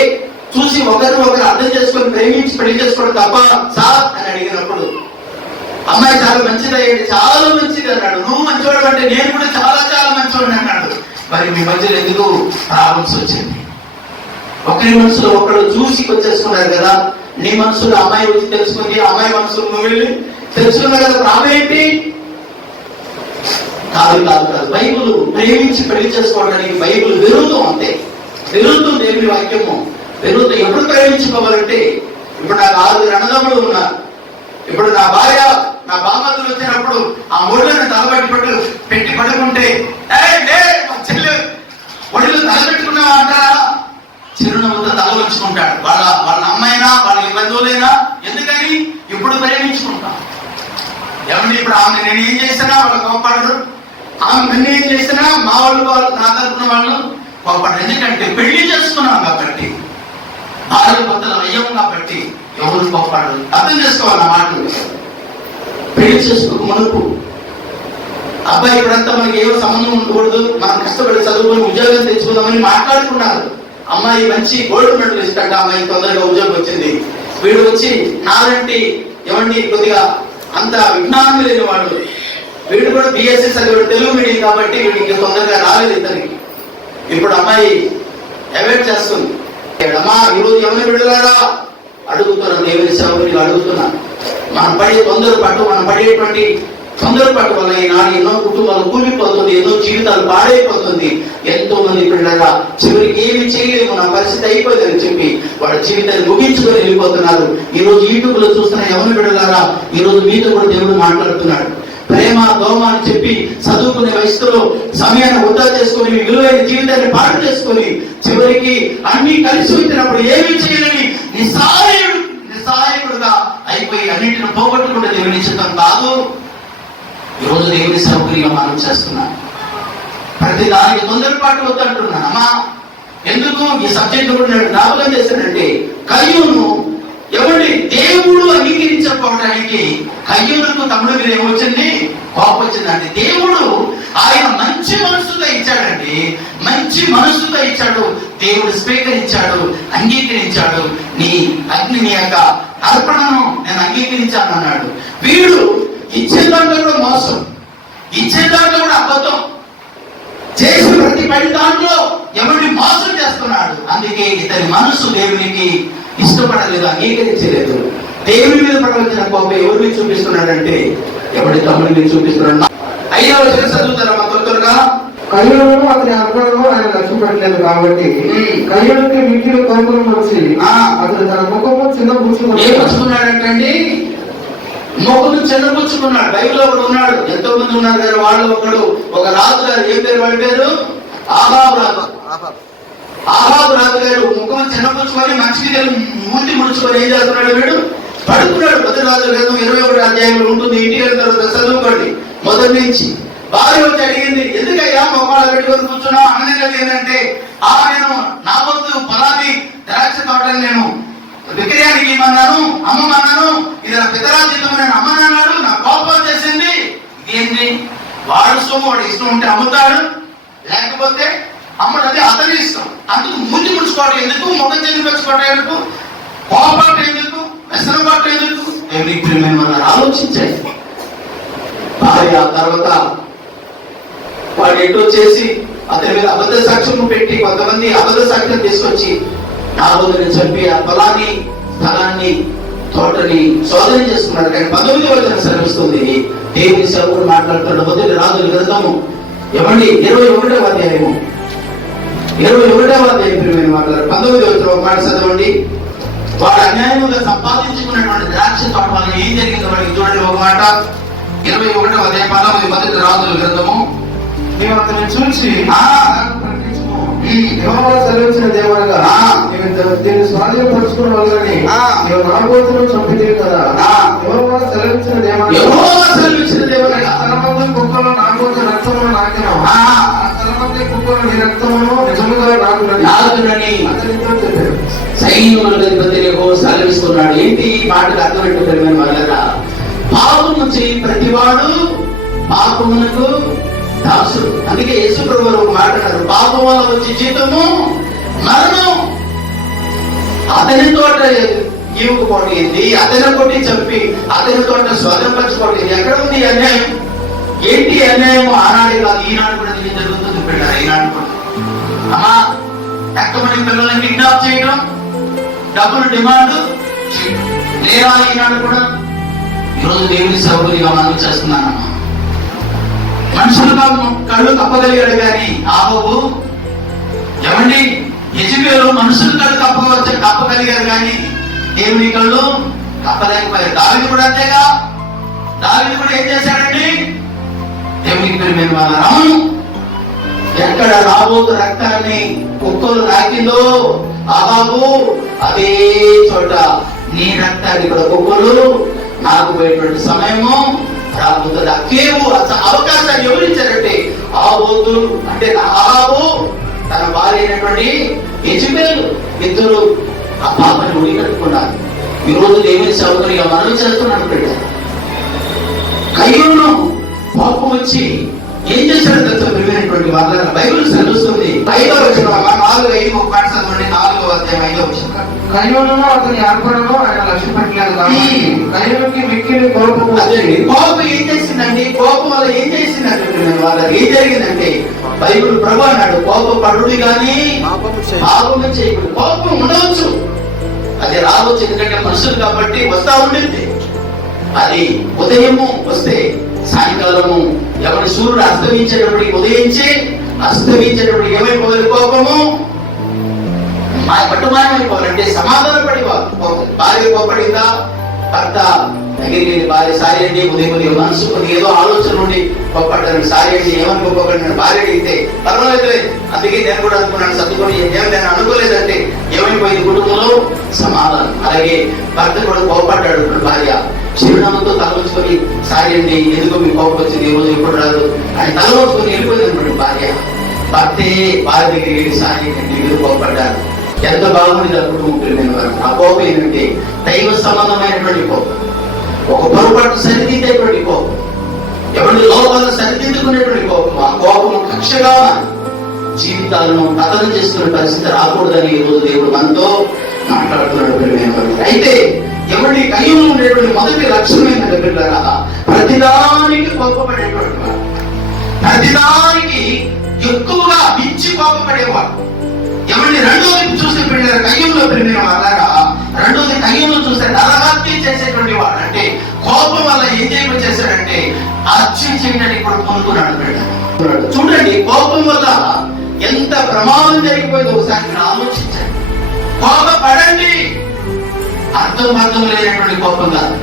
చూసి ఒకరు అర్థం చేసుకొని ప్రేమించి పెళ్లి చేసుకోవడం తప్ప సార్ అని అడిగినప్పుడు, అమ్మాయి చాలా మంచిదయ్యండి, చాలా మంచిది అన్నాడు. నువ్వు మంచివాడు అంటే నేను కూడా చాలా చాలా మంచివాడిని అన్నాడు. మరి మీ మధ్యలో ఎందుకు ప్రాబ్లమ్స్ వచ్చింది? ఒకరి మనసులో ఒకరు చూసి వచ్చేసుకున్నారు కదా, నీ మనసులో అమ్మాయి వచ్చి తెలుసుకుంది, అమ్మాయి మనసులో నువ్వు వెళ్ళి తెలుసుకున్నా కదా, ప్రాబ్లం ఏంటి? కాదు కాదు కాదు, బైబుల్ ప్రేమించి పెళ్లి చేసుకోవడానికి బైబుల్ విరుద్ధం, అంతే విరుద్ధం. దేవుని వాక్యము విరుద్ధం. ఎప్పుడు ప్రేమించుకోవాలంటే, ఇప్పుడు నాకు 6 అన్నదమ్ములు ఉన్నారు, ఇప్పుడు నా భార్య నా బామతులు వచ్చినప్పుడు ఆ ఒళ్ళని తలబట్టి పెట్టి పడుకుంటే చెల్లి ఒడిలో తలబెట్టుకున్నావా అంటారా? చిరునవ్వుతో తల ఉంచుకుంటాడు. వాళ్ళ అమ్మైనా వాళ్ళ బంధువులైనా. ఎందుకని? ఇప్పుడు ప్రేమించుకుంటాం. ఏమంటే ఇప్పుడు ఆమె నేను ఏం చేసినా వాళ్ళు కోపడరు, ఆమె నన్ను ఏం చేసినా మా వాళ్ళు నా తరపున వాళ్ళు కోపడరు. ఎందుకంటే పెళ్లి చేసుకున్నాం కాబట్టి, భార్య భర్తల అయ్యం కాబట్టి ఎవరు కోపడరు. అర్థం చేసుకోవాలి ఆ మాటలు. పెళ్లి చేసుకోక మునుపు అబ్బాయి ఇప్పుడంతా మనకి ఏమో సంబంధం ఉండకూడదు, మనం కష్టపడి చదువుకొని ఉద్యోగం తెచ్చుకుందామని మాట్లాడుకున్నారు. అమ్మాయి మంచి గోల్డ్ మెడల్ ఇస్తాడు, అమ్మాయి తొందరగా ఉద్యోగం వచ్చింది. వీడు వచ్చి నాలంటి ఏమండి కొద్దిగా అంత విజ్ఞానం లేని వాడు, వీడు కూడా బిఎస్సీ చదివాడు, తెలుగు మీడియం కాబట్టి వీడికి తొందరగా రాలేదు ఇతనికి. ఇప్పుడు అమ్మాయి అవాయిడ్ చేస్తుంది. అమ్మా ఈరోజు ఎవరిని విడలారా అడుగుతున్నాను, దేవుని సేవకులు అడుగుతున్నాను. మనం పడేటువంటి తొందరపాటు వల్ల ఈనాడు ఎన్నో కుటుంబాలు కూలిపోతుంది, ఎన్నో జీవితాలు పాడైపోతుంది. ఎంతో మంది పిల్లగా చివరికి ఏమి చేయలేము, నా పరిస్థితి అయిపోయిందని చెప్పి వాళ్ళ జీవితాన్ని ముగించుకొని వెళ్ళిపోతున్నారు. ఈ రోజు యూట్యూబ్ లో చూస్తున్న ఎవరిని విడలారా, ఈ రోజు మీతో కూడా దేవుడు మాట్లాడుతున్నాడు. ప్రేమ దోమ అని చెప్పి చదువుకునే వయసులో సమయాన్ని వృధా చేసుకుని విలువైన జీవితాన్ని పాడు చేసుకుని చివరికి అన్ని కలిసి వచ్చినప్పుడు ఏమీ చేయలేని నిస్సహాయకుడుగా అయిపోయి అన్నింటిని పోగొట్టుకుంటే దేవుని చిత్తం కాదు. ఈరోజు దేవుని సౌకర్యంగా మనం చేస్తున్నాం. ప్రతి దానికి తొందరపాటు వద్దంటున్నాను. అమ్మా ఎందుకు ఈ సబ్జెక్ట్ కూడా నేను జ్ఞాపకం చేశానంటే, కయ్యూను ఎవరి దేవుడు అంగీకరించకపోవడానికి కయ్యూనుకు తమ్ముడు మీద ఏమొచ్చింది? కోపం వచ్చిందండి. దేవుడు ఆయన మంచి మనసుతో ఇచ్చాడండి, మంచి మనసుతో ఇచ్చాడు. దేవుడు స్వీకరించాడు, అంగీకరించాడు. నీ యొక్క అర్పణను నేను అంగీకరించాను అన్నాడు. వీడు ఇచ్చే దాంట్లో కూడా మోసం, ఇచ్చే దాంట్లో కూడా అబద్ధం, చేసిన ప్రతి పడి దాంట్లో ఎవరిని మోసం చేస్తున్నాడు. అందుకే ఇతని మనసు దేవునికి ఇష్టపడలేదు, అంగీకరించలేదు. దేవుని మీద పడవలసిన కోపం ఎవరి మీద చూపిస్తున్నాడంటే ఎవరి తమ్ముడి మీద చూపిస్తున్నాడు. 5వ వచనం చదువుతారా త్వరగా? కయ్యూను అతని అర్పణను ఆయన లక్ష్యపెట్టలేదు కాబట్టి కయ్యూనుకి మిక్కిలి కోపం వచ్చి అతను తన ముఖము చిన్నపుచ్చుకున్నాడంటండి. మొక్కలు చిన్నపుచ్చుకున్నాడు. బైబిల్ ఒకడు ఉన్నాడు, ఎంతో మంది ఉన్నారు కదా, వాళ్ళు ఒక రాజు గారు, ఏం పేరు వాడి పేరు? ఆహాబు రాజు. ఆహాబు రాజు గారు ముఖం చిన్నపుచ్చుకొని మంచిగా మూతి ముడుచుకొని ఏం చేస్తున్నాడు? వీడు పడుకున్నాడు. 1 రాజుల గ్రంథం 21వ అధ్యాయంలో ఉంటుంది. ఇంటికి వెళ్ళిన తర్వాత చదువుకోండి మొదటి నుంచి. భార్య వచ్చి అడిగింది, ఎందుకయ్యా మొక్కలు పెట్టుకొని కూర్చున్నావు? అన్నది ఏంటంటే, నేను నా వద్దు ఫలాని ద్రాక్ష తోటని నేను విక్రయానికి ఇమ్మన్నాను, అమ్మమన్నాను, ఇది నా పితరాజితం నేను అమ్మనన్నాడు, నా కోపం చేసింది. ఏంటి? వాడు సొమ్ము వాడు ఇష్టం ఉంటే అమ్ముతాడు, లేకపోతే అమ్మడు, అది అతని ఇష్టం. అందుకు మూతి ముడుచుకోవడం ఎందుకు? ముఖం చెంది పెంచుకోవడం ఎందుకు? కోపం ఎందుకు? వ్యసనం పట్టడం ఎందుకు? ఏమైనా ఆలోచించండి. భార్య తర్వాత వాడు ఎటు వచ్చేసి అతని మీద అబద్ధ సాక్ష్యం పెట్టి కొంతమంది అబద్ధ సాక్ష్యం తీసుకొచ్చి నాబోతుని చంపి ఆ పొలాన్ని, స్థలాన్ని, తోటని శోధన చేస్తున్నారు. కానీ 19వ వచనం సెలవిస్తుంది, దేవుని సేవకుడు మాట్లాడుతున్న 1 రాజుల గ్రంథము ఏమండి 21వ అధ్యాయము 21వ అధ్యాయం మాట్లాడారు. 19వ వచనం ఒక మాట చదవండి. వాడు అన్యాయముగా సంపాదించుకున్నటువంటి ద్రాక్ష తోట వల్ల ఏం జరిగిందో వాడికి చూడండి. ఒక మాట 21వ అధ్యాయం 1 రాజుల గ్రంథము. మేము అతన్ని చూసి యెహోవా సెలవిచ్చిన దేవనగా దీన్ని స్వాధీనపరుచుకున్న వాళ్ళని నాబోతును చంపితే కదా. యెహోవా సెలవిచ్చిన దేవనగా సెలవిచ్చిన దేవుడగా తలమంది కుక్కలు నాలుగు రక్తమును నాకిన తలమంది కుక్కలు నీ రక్తమును నిజముగా నాకునని సైన్యములకు అధిపతి యెహోవా సెలవిస్తున్నాడు. ఏంటి ఈ మాటకు అర్థం ఏంటో వాళ్ళరా, పాపము చేయి ప్రతివాడు పాపమునకు దాసుడు. అందుకే యేసు ప్రభువు ఒక మాట అన్నారు, పాపం వల్ల వచ్చే జీతము మరణం. అతని తోట ఈవుకుపోవడం ఏంటి, అతని కొట్టి చంపి అతని తోట స్వతంపరచుకోవడం ఏంటి? ఎక్కడ ఉంది అన్యాయం? ఏంటి అన్యాయం? ఆనాడే కాదు, ఈనాడు కూడా ఇది జరుగుతుంది పిల్లలు. ఈనాడు కూడా అమ్మా ఎక్కమని పిల్లల్ని కిడ్నాప్ చేయడం, డబ్బులు డిమాండ్ చేయడం లేదా? ఈనాడు కూడా ఈరోజు దేవుని సౌకర్యంగా మనం చేస్తున్నానమ్మా. మనుషులుగా కళ్ళు తప్పగలిగాడు కానీ ఆహోబు ఏమండి యెజెబెలు మనుషులు కళ్ళు తప్పగలిగారు కానీ దేవుని కళ్ళు తప్పలేకపోయారు. దావీదు కూడా అంతేగా. దావీదు కూడా ఏం చేశాడండి? దేవునికి ప్రియమైన వాళ్ళ ఎక్కడ రాబోతు రక్తాన్ని కుక్కలు నాకిందో ఆహాబు అదే చోట నీ రక్తాన్ని కూడా కుక్కలు నాకు పోయేటువంటి సమయము రాబోతుంది. కేవు అవకాశాన్ని ఎవరిచ్చారంటే ఆబోతు అంటే ఆహాబు తన భార్య అయినటువంటి యెజెబెలు ఇద్దరు ఆ పాపని ఉడి కట్టుకున్నారు. ఈ రోజు దేవుని సౌకర్యంగా మనం చేస్తున్నాడు బిడ్డ. కయ్యూను పాపం వచ్చి ఏం చేశాడు తెలుసా? ప్రియమైనటువంటి వాళ్ళ బైబిల్ సెలవుస్తుంది. 5వ వచనం 4:5 మాట చదవండి. 4వ అధ్యాయం 5వ వచనం. కయ్యూనును అతని అర్పణను ఆయన లక్ష్య పెట్టలేదు కాబట్టి కయ్యూనుకి మిక్కిలి కోపం. అదేండి కోపం ఏం చేసిందండి? కోపం వల్ల ఏం చేసిందంటే వాళ్ళకి ఏం జరిగిందంటే బైబిల్ ప్రభు అన్నాడు, కోపపడుడి కానీ పాపము చేయకూడదు. కోపం ఉండవచ్చు, అది రావచ్చు, ఎందుకంటే మనుషులు కాబట్టి వస్తా ఉండింది. అది ఉదయము వస్తే సాయంకాలము ఎవరి సూర్యుడు అస్తమించేటప్పటికి ఉదయించి అస్తమించేటప్పటికి ఏమైపోవాలి? కోపము పట్టుమాయమైపోవాలంటే సమాధాన పడిపోవాలి. భార్య కోపడిందా, భర్త దగ్గరికి భార్య సారీ అండి ఉదయం మనసు ఏదో ఆలోచన నుండి కోపడ్డాను, సారీ అండి ఏమనుకోకండి భార్య అడిగితే పర్వాలేదు, అందుకే నేను కూడా అనుకున్నాను సర్దుకొని నేను అనుకోలేదంటే ఏమైపోయింది? కుటుంబంలో సమాధానం. అలాగే భర్త కూడా కోపడ్డాడు. భార్య చిరునామంతో తలవంచుకొని సారీ అండి ఎందుకో మీ కోపం వచ్చింది, ఈ రోజు ఎప్పుడు రాదు అని తలవంచుకొని వెళ్ళిపోయింది అనుకోండి భార్య. భర్తే భార్య దగ్గరికి సారీ అండి ఎందుకు కోపడ్డారు. ఎంత బాగుంది ఆ కుటుంబం. ఆ కోపం ఏంటంటే దైవ సంబంధమైనటువంటి కోపం, ఒక పొరపాటు సరిదిద్దేటువంటి కోపం, ఎవరి లోపాలను సరిదిద్దుకునేటువంటి కోపం. ఆ కోపం కక్షగా జీవితాలను పతనం చేసుకునే పరిస్థితి రాకూడదని ఈ రోజు దేవుడు మనతో మాట్లాడుతున్నాడు. అయితే ఎవరి కయ్యంలో ఉండేటువంటి మొదటి లక్షణం ఏంటంటే పిల్లరా, ప్రతిదానికి కోపపడేటువంటి వాడు, ప్రతిదానికి ఎక్కువగా మించి కోపపడేవాడు. ఎవరిని రెండోది చూస్తే పిల్లలు కయ్యంలో పెరిగిన వాళ్ళగా, రెండోది కయ్యంలో చూస్తే నరహత్య చేసేటువంటి వాడు. అంటే కోపం వల్ల ఏం చేయమని చేశాడంటే హత్య చేయడానికి కూడా పొందుకున్నాడు పిల్లలు. చూడండి కోపం వల్ల ఎంత ప్రమాదం జరిగిపోయిందో ఒకసారి ఆలోచించండి. కోపపడండి, అర్థం లేనటువంటి కోపం కాదు.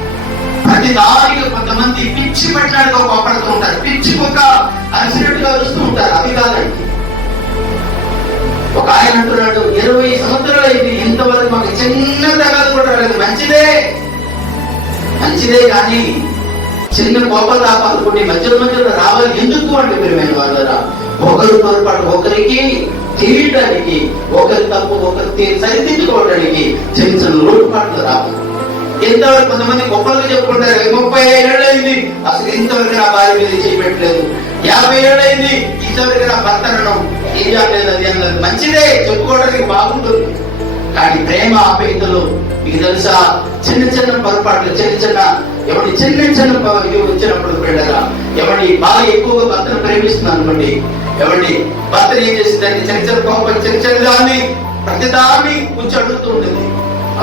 ప్రతి దానికి కొంతమంది పిచ్చి పెట్టడానికి కోపడుతూ ఉంటారు, పిచ్చి కుక్క అరిసినట్టుగా అరుస్తూ ఉంటారు. అది కాదండి. ఒక ఆయన అంటున్నాడు 20 సంవత్సరాలు అయింది ఇంతవరకు మాకు చిన్న తగాదు కూడా రాలేదు. మంచిదే కానీ చిన్న కోపతాపాలు కొన్ని మధ్యలో రావాలి. ఎందుకు అంటే ప్రియమైన వాళ్ళరా, ఒకరి పొరపాటు ఒకరికి తెలియటానికి, ఒకరి తప్పు ఒకరి సరిదిద్దుకోవడానికి చిన్న చిన్న లోటుపాట్లు రావాలి. ఎంతవరకు కొంతమంది గొప్పలు చెప్పుకుంటారు, 30 ఏళ్ళైంది అసలు ఇంతవరకు నా భార్య మీద చేయబెట్టలేదు, 50 ఏళ్ళైంది ఇంతవరకు నా భర్తను ఏం చేయలేదు. అది అన్నది మంచిదే, చెప్పుకోవడానికి బాగుంటుంది. కానీ ప్రేమ ఆప్యాయతలు మీకు తెలుసా, చిన్న చిన్న పొరపాట్లు ఎవరి చిన్న వచ్చినప్పుడు వెళ్ళగా ఎవరి బాగా ఎక్కువగా భర్తను ప్రేమిస్తుంది అనుకోండి, ఎవరి భర్తను ఏం చేసిందంటే చిన్న కోపం చిన్న దాన్ని ప్రతిదాన్ని కూర్చో అడుగుతూ ఉంటుంది.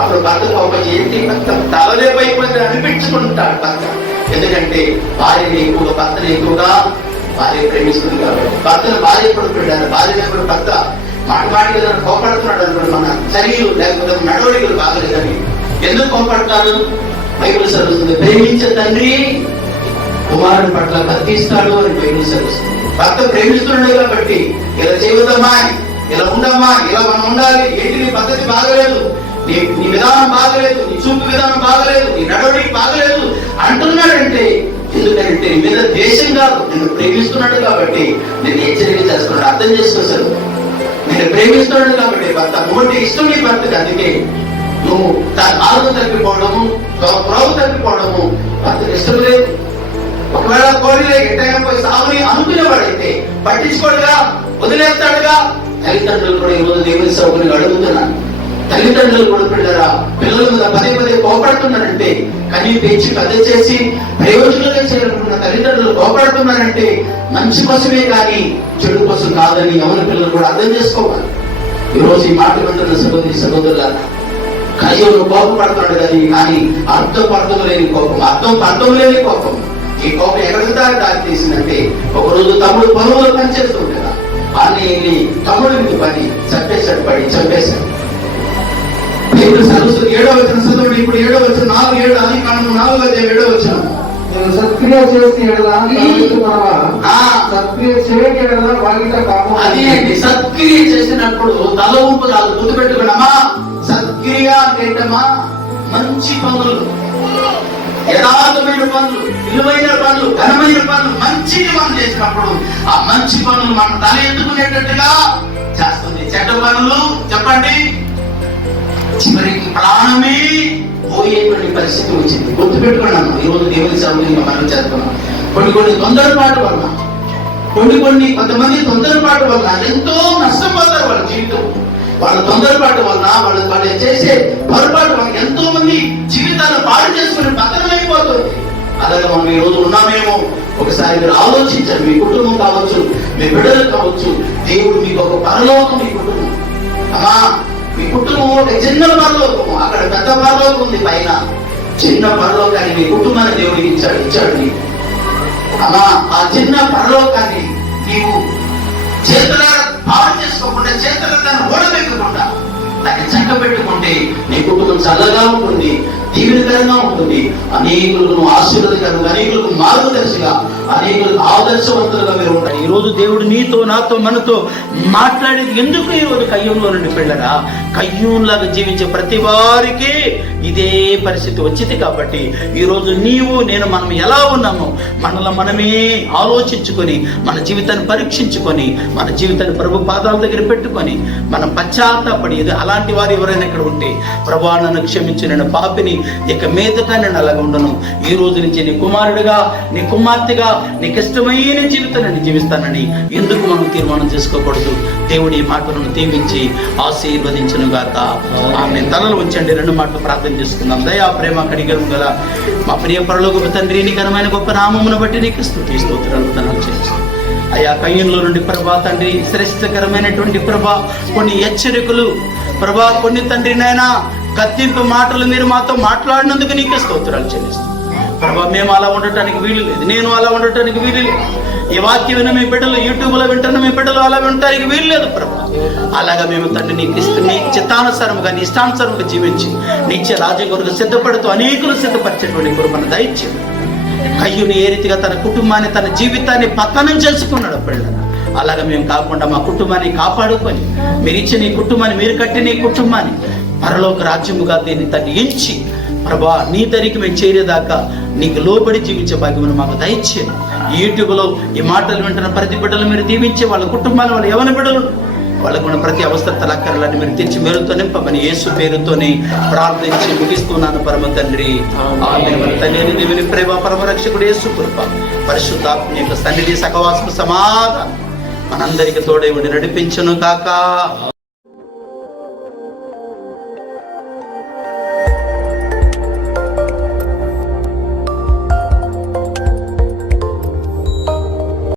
అప్పుడు భర్త కోపం ఏంటి భర్త తలలేపైపోయింది అనిపించుకుంటాడు భర్త. ఎందుకంటే భార్యని ఎక్కువగా భర్తను ఎక్కువగా భార్య ప్రేమిస్తుంది కాబట్టి. భర్తను భార్య ఎప్పుడు పెట్టారు, భార్య ఎప్పుడు భర్త మాటి కోపడుతున్నాడు అనుకోండి, మన చర్యలు లేకపోతే నడవడికలు బాగలేదని. ఎందుకు కోపడతాడు? బైబిల్ చదువుతుంది, ప్రేమించే తండ్రి కుమారుని పట్ల బతికిస్తాడు అని బైబిల్ చదువుతుంది. భర్త ప్రేమిస్తున్నాడు కాబట్టి ఇలా చేయవద్దమ్మా, ఇలా ఉండమ్మా, ఇలా మనం ఉండాలి, ఏంటి నీ పద్ధతి బాగలేదు, నీ విధానం బాగలేదు, నీ చూపు విధానం బాగలేదు, నీ నడవడికి బాగలేదు అంటున్నాడంటే ఎందుకంటే నీ మీద ద్వేషం కాదు, నేను ప్రేమిస్తున్నాడు కాబట్టి నేను హెచ్చరిక చేస్తున్నాడు. అర్థం చేసుకోసారు, నేను ప్రేమిస్తున్నాడు కాబట్టి భర్త నువ్వంటే ఇష్టం నీ భర్తకి, అందుకే నువ్వు ఆరోగ్య తగ్గిపోవడము, ప్రోగు తగ్గిపోవడము భర్తకు ఇష్టం లేదు. ఒకవేళ కోరిలే ఎట్టైనా పోయి సాగుని అనుకునేవాడైతే పట్టించుకోడుగా, వదిలేస్తాడుగా. తల్లిదండ్రులు కూడా ఈరోజు దేవుని సౌకర్యం అడుగుతున్నాను. తల్లిదండ్రులు కూడా పిల్లల మీద పదే పదే కోపడుతున్నారంటే, కనీ పెంచి పెద్ద చేసి ప్రయోజనంగా చేయాలనుకున్న తల్లిదండ్రులు కోపడుతున్నారంటే మంచి కోసమే కానీ చెడు కోసం కాదని ఎవరి పిల్లలు కూడా అర్థం చేసుకోవాలి. ఈరోజు ఈ మాట వింటున్న సహోదరుల కయ్యూరు కోపపడుతున్నాడు కానీ అర్థం లేని కోపం, అర్థం లేని కోపం. ఈ కోపం ఎక్కడికి దారి తీసిందంటే, ఒకరోజు తమ్ముడు పొలంలో పనిచేస్తుండే అని తమ్ముడి మీద పని చంపేశాడు. దేవుడు సరస్సు 7వ వచనం చదవండి. ఇప్పుడు 7వ వచనం 4:7 అని మనం 4:7 వచ్చాము. సత్క్రియ చేసి సత్క్రియ చేయక వాగిట పాపం. అది అండి, సత్క్రియ చేసినప్పుడు తల ఊపు కాదు, గుర్తుపెట్టుకున్నామా. సత్క్రియ అంటేటమ్మా మంచి పనులు, యథార్థమైన పనులు, విలువైన పనులు, ఘనమైన పనులు, మంచి మనం చేసినప్పుడు ఆ మంచి పనులు మనం తల ఎత్తుకునేటట్టుగా చేస్తుంది. చెడ్డ పనులు చెప్పండి చివరికి ప్రాణమే పోయేటువంటి పరిస్థితి వచ్చింది. గుర్తుపెట్టుకున్నాను. ఈరోజు దేవుని సౌకర్యంగా మనం చేస్తున్నాం. కొన్ని తొందరపాటు వల్ల, కొంతమంది తొందరపాటు వల్ల ఎంతో నష్టపోతారు వాళ్ళ జీవితం. వాళ్ళ తొందరపాటు వల్ల, వాళ్ళు చేసే పొరపాటు వల్ల ఎంతో మంది జీవితాలను పాడు చేసుకుని పతనమైపోతుంది. అలాగే మనం ఈ రోజు ఉన్నామేమో ఒకసారి మీరు ఆలోచించండి. మీ కుటుంబం కావచ్చు, మీ బిడ్డలు కావచ్చు, దేవుడు మీకు ఒక పరలోకం, మీ కుటుంబం అమ్మా, మీ కుటుంబం ఒక చిన్న పరలోకము. అక్కడ పెద్ద పరలోకం ఉంది, పైన చిన్న పరలోకాన్ని మీ కుటుంబాన్ని దేవుడికి ఇచ్చాడు. అమ్మా, ఆ చిన్న పరలోకాన్ని నీవు చేతుల పాడు చేసుకోకుండా, చేతుల దాన్ని ఓడబెట్టకుండా దాన్ని చక్క పెట్టుకుంటే నీ కుటుంబం చల్లగా ఉంటుంది, దీవెనకరంగా ఉంటుంది. అనేకులకు ఆశీర్వాదకరంగా, అనేకులకు మార్గదర్శిగా, అనేకులకు ఆదర్శవంతులుగా మీరు ఉంటారు. ఈ రోజు దేవుడు నీతో, నాతో, మనతో మాట్లాడేది ఎందుకు? ఈ రోజు కయ్యూన్లో నుండి పిల్లరా, కయ్యూన్లాగా జీవించే ప్రతి వారికి ఇదే పరిస్థితి వచ్చింది. కాబట్టి ఈ రోజు నీవు నేను మనం ఎలా ఉన్నామో మనమే ఆలోచించుకొని, మన జీవితాన్ని పరీక్షించుకొని, మన జీవితాన్ని ప్రభు పాదాల దగ్గర పెట్టుకొని మనం పశ్చాత్తాపడి, అలాంటి వారు ఎవరైనా ఇక్కడ ఉంటే, ప్రభువా నన్ను క్షమించు, నేను పాపిని, ఇక మీదట నేను అలాగ ఉండను, ఈ రోజు నుంచి నీ కుమారుడిగా, నీ కుమార్తెగా నీకు ఇష్టమైన జీవితాన్ని జీవిస్తానని ఎందుకు మనం తీర్మానం చేసుకోకూడదు? దేవుడి ఈ మాటలను దీవించి ఆశీర్వదించును గాక. ఆమె తలలు ఉంచండి. 2 మాటలు ప్రార్థన చేసుకుందాం. దయా ప్రేమ కనికరం గల మా ప్రియ పరలోకపు తండ్రి, నీ ఘనమైన గొప్ప నామమును బట్టి నీకు స్తుతి స్తోత్రాలు చేస్తాం. అయా కయ్యూన్లో నుండి ప్రభా తండ్రి, శ్రేష్టకరమైనటువంటి ప్రభా కొన్ని హెచ్చరికలు ప్రభా, కొన్ని తండ్రి నాయనా కత్తింపు మాటలు మీరు మాతో మాట్లాడినందుకు నీకే స్తోత్రాలు చెల్లిస్తాం ప్రభా. మేము అలా ఉండటానికి వీలు లేదు, నేను అలా ఉండటానికి వీలు లేదు. ఈ వాక్యం విన్న మీ బిడ్డలు, యూట్యూబ్లో వింటున్న మీ బిడ్డలు అలా వినటానికి వీలు లేదు ప్రభా. అలాగా మేము తండ్రి నీ చిత్తానుసారముగా, నీ ఇష్టానుసారముగా జీవించి నిత్య రాజ్యం కొరకు సిద్ధపడుతూ అనేకులు సిద్ధపరిచేటువంటి కృపను దయచేయండి. కయ్యూని ఏ రీతిగా తన కుటుంబాన్ని, తన జీవితాన్ని పతనం చేసుకున్నాడు పిల్లలు, అలాగా మేము కాకుండా మా కుటుంబాన్ని కాపాడుకొని, మీరు ఇచ్చిన ఈ కుటుంబాన్ని, మీరు కట్టిన ఈ కుటుంబాన్ని పరలోక రాజ్యముగా దీన్ని తన్ని ఎంచి ప్రభా నీ దరికి మేము చేరేదాకా నీకు లోబడి జీవించే భాగ్యమును మాకు దయచేయండి. యూట్యూబ్లో ఈ మాటలు వింటున్న ప్రతి బిడ్డలు మీరు దీవించి, వాళ్ళ కుటుంబాలు, వాళ్ళ యవన బిడ్డలు, వాళ్ళకున్న ప్రతి అవసరతల అక్కర్లని మీరు తెచ్చి మేలుతో నింపమని యేసు పేరుతోనే ప్రార్థించి ముగిస్తున్నాను పరమ తండ్రి. ఆమేన్. తండ్రి దేవుని ప్రేమ, పరమరక్షకుడు యేసు కృప, పరిశుద్ధాత్మ యొక్క సన్నిధి, సహవాసము, సమాధానం మనందరికి తోడై ఉండి నడిపించును కాక.